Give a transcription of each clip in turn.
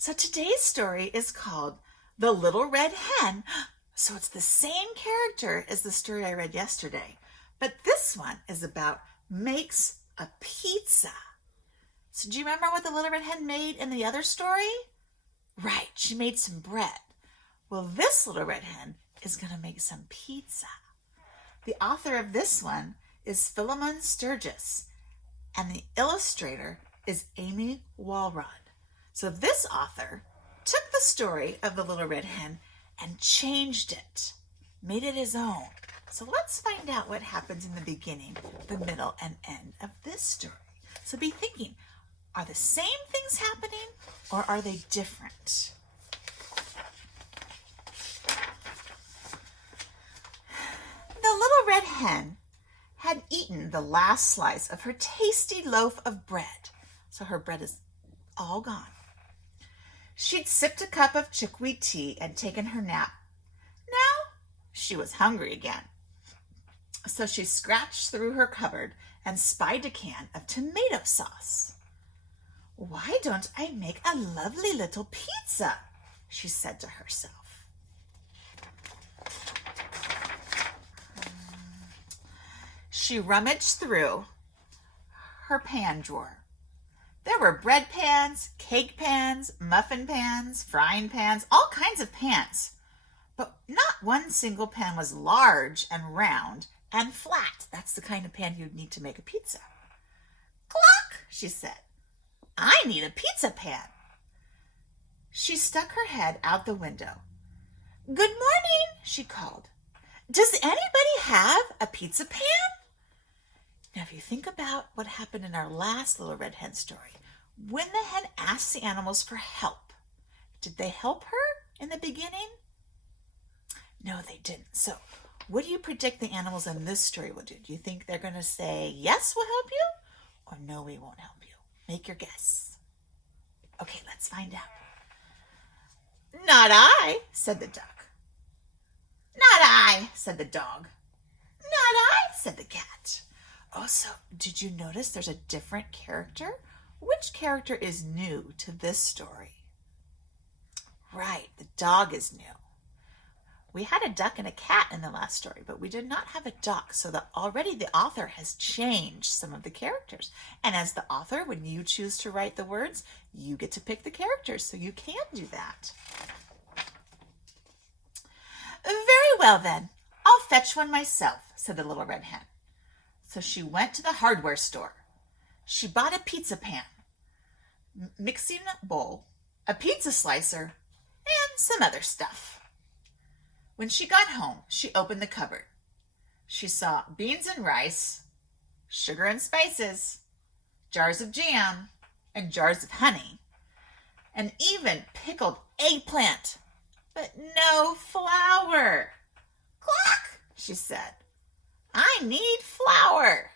So today's story is called The Little Red Hen. So it's the same character as the story I read yesterday, but this one is about makes a pizza. So do you remember what the Little Red Hen made in the other story? Right, she made some bread. Well, this Little Red Hen is going to make some pizza. The author of this one is Philemon Sturgis, and the illustrator is Amy Walrod. So this author took the story of the Little Red Hen and changed it, made it his own. So let's find out what happens in the beginning, the middle, and end of this story. So be thinking, are the same things happening or are they different? The Little Red Hen had eaten the last slice of her tasty loaf of bread. So her bread is all gone. She'd sipped a cup of chickweed tea and taken her nap. Now she was hungry again. So she scratched through her cupboard and spied a can of tomato sauce. "Why don't I make a lovely little pizza?" she said to herself. She rummaged through her pan drawer. There were bread pans, cake pans, muffin pans, frying pans, all kinds of pans. But not one single pan was large and round and flat. That's the kind of pan you'd need to make a pizza. "Cluck," she said. "I need a pizza pan." She stuck her head out the window. "Good morning," she called. "Does anybody have a pizza pan?" Now, if you think about what happened in our last Little Red Hen story, when the hen asked the animals for help, did they help her in the beginning? No, they didn't. So what do you predict the animals in this story will do? Do you think they're going to say, "Yes, we'll help you," or "No, we won't help you"? Make your guess. Okay, let's find out. "Not I," said the duck. "Not I," said the dog. "Not I," said the cat. Oh, so did you notice there's a different character? Which character is new to this story? Right, the dog is new. We had a duck and a cat in the last story, but we did not have a duck, so already the author has changed some of the characters. And as the author, when you choose to write the words, you get to pick the characters, so you can do that. "Very well then, I'll fetch one myself," said the Little Red Hen. So she went to the hardware store. She bought a pizza pan, mixing bowl, a pizza slicer, and some other stuff. When she got home, she opened the cupboard. She saw beans and rice, sugar and spices, jars of jam, and jars of honey, and even pickled eggplant, but no flour. "Cluck," she said. "I need flour."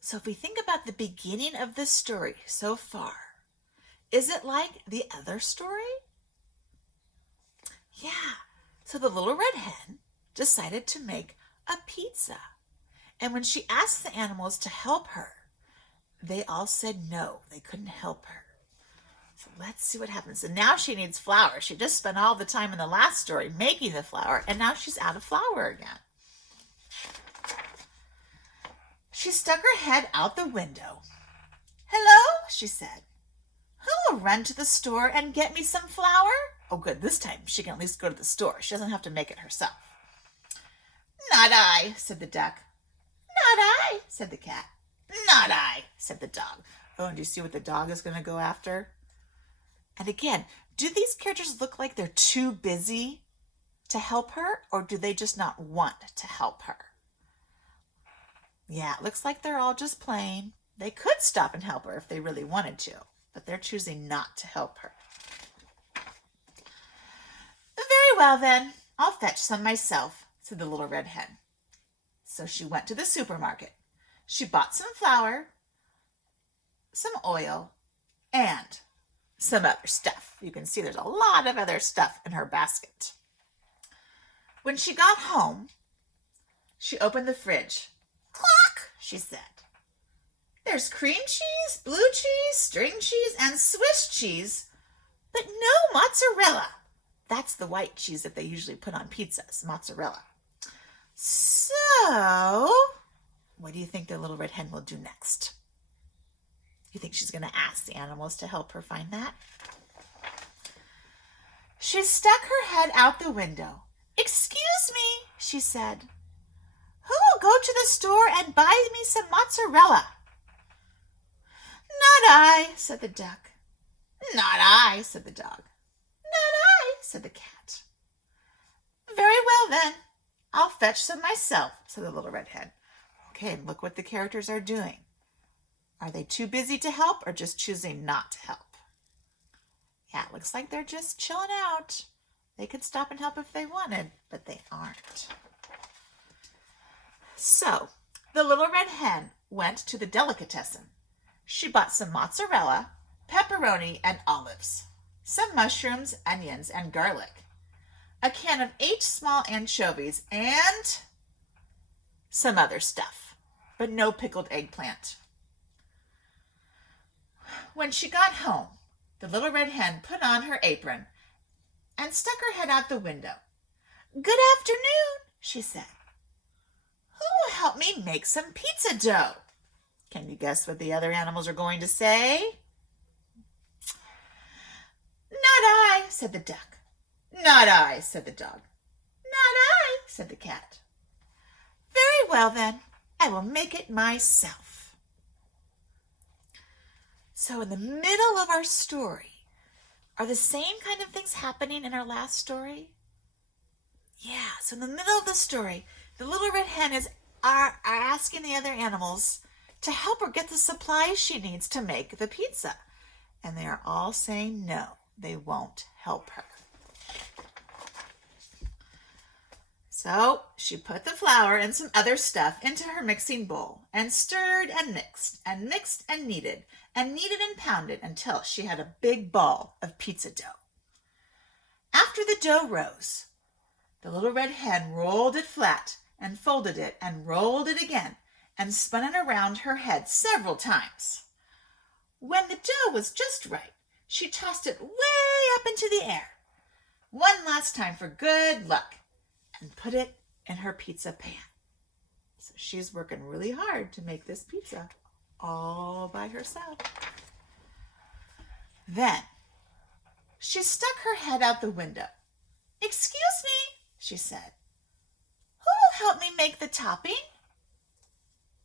So if we think about the beginning of this story so far, is it like the other story? Yeah. So the Little Red Hen decided to make a pizza. And when she asked the animals to help her, they all said no, they couldn't help her. So let's see what happens. And now she needs flour. She just spent all the time in the last story making the flour, and now she's out of flour again. She stuck her head out the window. "Hello," she said. "Who will run to the store and get me some flour?" Oh, good. This time she can at least go to the store. She doesn't have to make it herself. "Not I," said the duck. "Not I," said the cat. "Not I," said the dog. Oh, and do you see what the dog is going to go after? And again, do these characters look like they're too busy to help her, or do they just not want to help her? Yeah, it looks like they're all just playing. They could stop and help her if they really wanted to, but they're choosing not to help her. "Very well then, I'll fetch some myself," said the Little Red Hen. So she went to the supermarket. She bought some flour, some oil, and some other stuff. You can see there's a lot of other stuff in her basket. When she got home, she opened the fridge. "Cluck," she said. "There's cream cheese, blue cheese, string cheese, and Swiss cheese but no mozzarella. That's the white cheese that they usually put on pizzas, mozzarella. So, what do you think the little red hen will do next? You think she's going to ask the animals to help her find that? She stuck her head out the window. "Excuse me," she said. "Who will go to the store and buy me some mozzarella?" "Not I," said the duck. "Not I," said the dog. "Not I," said the cat. "Very well then, I'll fetch some myself," said the little red hen. Okay, look what the characters are doing. Are they too busy to help or just choosing not to help? Yeah, it looks like they're just chilling out. They could stop and help if they wanted, but they aren't. So, the little red hen went to the delicatessen. She bought some mozzarella, pepperoni, and olives, some mushrooms, onions, and garlic, a can of 8 small anchovies, and some other stuff, but no pickled eggplant. When she got home, the little red hen put on her apron and stuck her head out the window. "Good afternoon," she said. "Who will help me make some pizza dough?" Can you guess what the other animals are going to say? "Not I," said the duck. "Not I," said the dog. "Not I," said the cat. "Very well then, I will make it myself." So in the middle of our story, are the same kind of things happening in our last story? Yeah, so in the middle of the story, the little red hen are asking the other animals to help her get the supplies she needs to make the pizza. And they are all saying no, they won't help her. So she put the flour and some other stuff into her mixing bowl and stirred and mixed and mixed and kneaded and pounded until she had a big ball of pizza dough. After the dough rose, the little red hen rolled it flat and folded it and rolled it again and spun it around her head several times. When the dough was just right, she tossed it way up into the air, one last time for good luck, and put it in her pizza pan. So she's working really hard to make this pizza all by herself. Then she stuck her head out the window. "Excuse me," she said. "Who will help me make the topping?"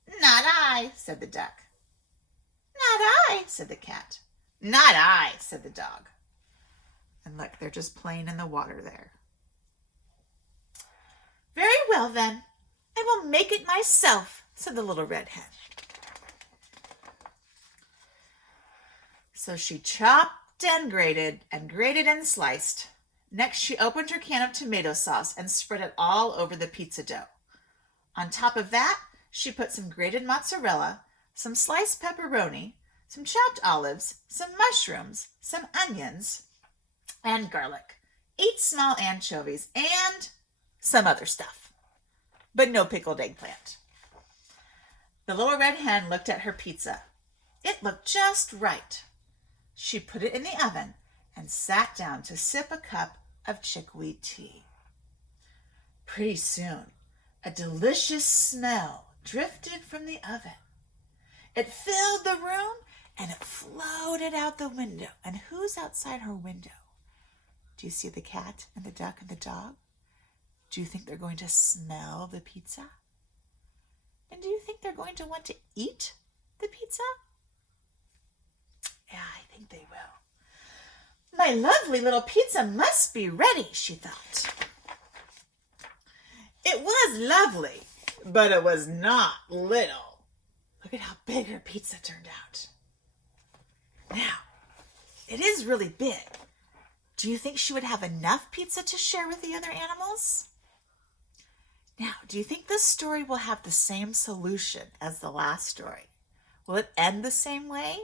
"Not I," said the duck. "Not I," said the cat. "Not I," said the dog. And look, they're just playing in the water there. "Very well then, I will make it myself," said the little red hen. So she chopped and grated and sliced. Next, she opened her can of tomato sauce and spread it all over the pizza dough. On top of that, she put some grated mozzarella, some sliced pepperoni, some chopped olives, some mushrooms, some onions, and garlic, 8 small anchovies, and some other stuff, but no pickled eggplant. The little red hen looked at her pizza. It looked just right. She put it in the oven and sat down to sip a cup of chickweed tea. Pretty soon, a delicious smell drifted from the oven. It filled the room and it floated out the window. And who's outside her window? Do you see the cat and the duck and the dog? Do you think they're going to smell the pizza? And do you think they're going to want to eat the pizza? Yeah, I think they will. My lovely little pizza must be ready, she thought. It was lovely, but it was not little. Look at how big her pizza turned out. Now, it is really big. Do you think she would have enough pizza to share with the other animals? Now, do you think this story will have the same solution as the last story? Will it end the same way?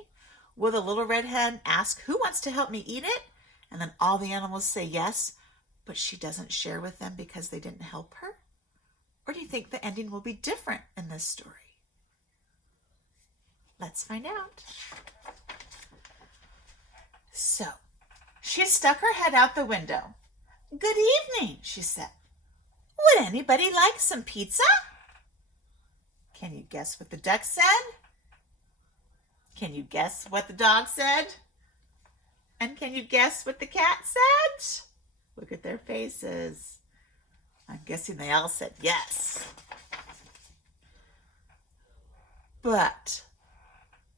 Will the little red hen ask, who wants to help me eat it? And then all the animals say yes, but she doesn't share with them because they didn't help her? Or do you think the ending will be different in this story? Let's find out. So, She stuck her head out the window. "Good evening," she said. "Would anybody like some pizza?" Can you guess what the duck said? Can you guess what the dog said? And can you guess what the cat said? Look at their faces. I'm guessing they all said yes. But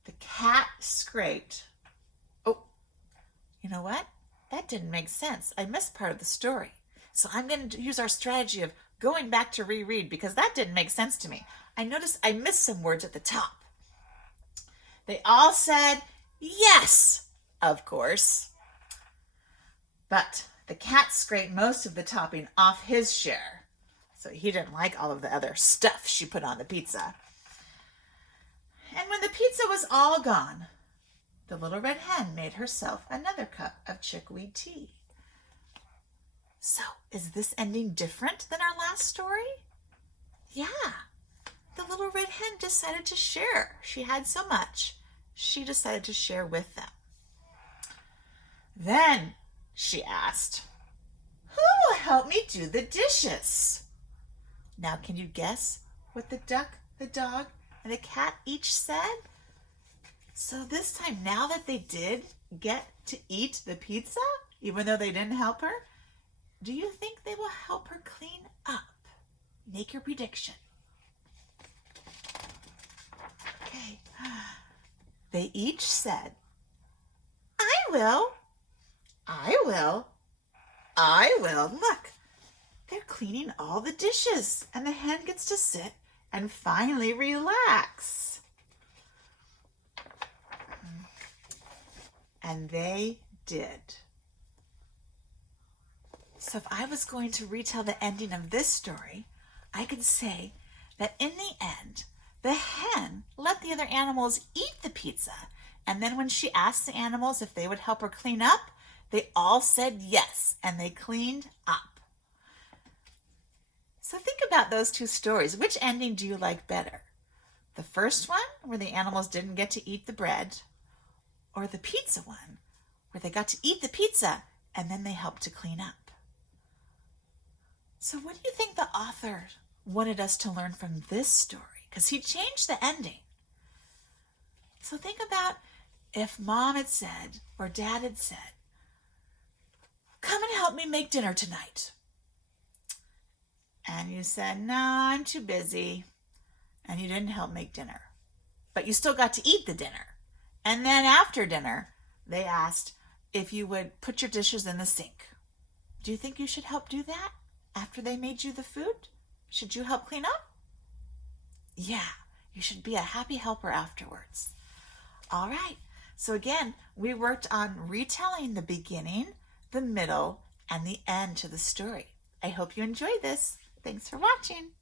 the cat scraped. Oh, you know what? That didn't make sense. I missed part of the story. So I'm going to use our strategy of going back to reread because that didn't make sense to me. I noticed I missed some words at the top. They all said yes, of course. But the cat scraped most of the topping off his share. So he didn't like all of the other stuff she put on the pizza. And when the pizza was all gone, the little red hen made herself another cup of chickweed tea. So, is this ending different than our last story? Yeah, the little red hen decided to share. She had so much, she decided to share with them. Then she asked, "Who will help me do the dishes?" Now, can you guess what the duck, the dog, and the cat each said? So this time, now that they did get to eat the pizza, even though they didn't help her, do you think they will help her clean up? Make your prediction. Okay. They each said, "I will. I will. I will." Look, they're cleaning all the dishes, and the hen gets to sit and finally relax. And they did. So if I was going to retell the ending of this story, I could say that in the end, the hen let the other animals eat the pizza. And then when she asked the animals if they would help her clean up, they all said yes, and they cleaned up. So think about those two stories. Which ending do you like better? The first one, where the animals didn't get to eat the bread, or the pizza one, where they got to eat the pizza and then they helped to clean up? So what do you think the author wanted us to learn from this story? Because he changed the ending. So think about if Mom had said, or Dad had said, "Come and help me make dinner tonight." And you said, "No, I'm too busy." And you didn't help make dinner. But you still got to eat the dinner. And then after dinner, they asked if you would put your dishes in the sink. Do you think you should help do that after they made you the food? Should you help clean up? Yeah, you should be a happy helper afterwards. All right, so again, we worked on retelling the beginning, the middle, and the end to the story. I hope you enjoyed this. Thanks for watching.